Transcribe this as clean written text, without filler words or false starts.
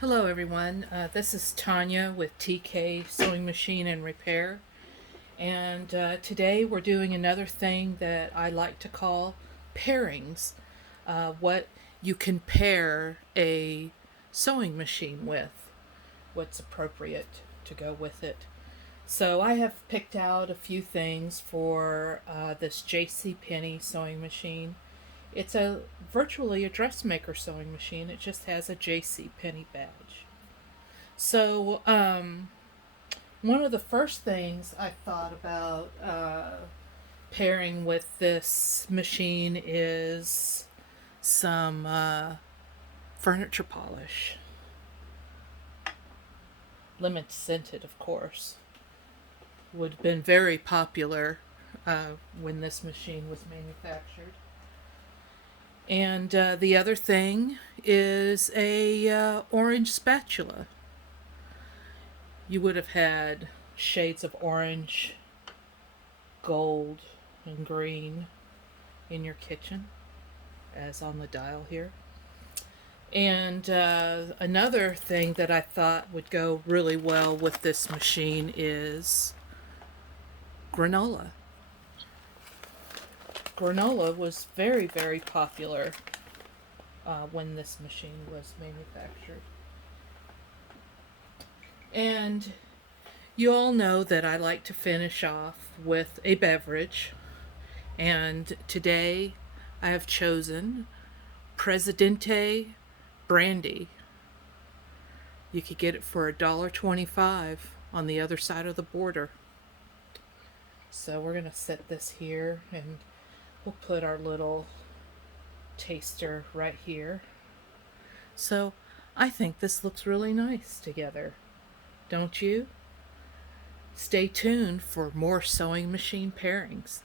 Hello everyone, this is Tanya with TK Sewing Machine and Repair, and today we're doing another thing that I like to call pairings. What you can pair a sewing machine with, what's appropriate to go with it. So I have picked out a few things for this JcPenny sewing machine. It's virtually a dressmaker sewing machine. It just has a JcPenny badge. So, one of the first things I thought about pairing with this machine is some furniture polish. Lemon scented, of course. Would have been very popular when this machine was manufactured. And the other thing is a orange spatula. You would have had shades of orange, gold, and green in your kitchen, as on the dial here. And another thing that I thought would go really well with this machine is granola. Granola was very, very popular when this machine was manufactured. And you all know that I like to finish off with a beverage, and today I have chosen Presidente brandy. You could get it for $1.25 on the other side of the border. So we're going to set this here, and we'll put our little taster right here. So I think this looks really nice together. Don't you? Stay tuned for more sewing machine pairings.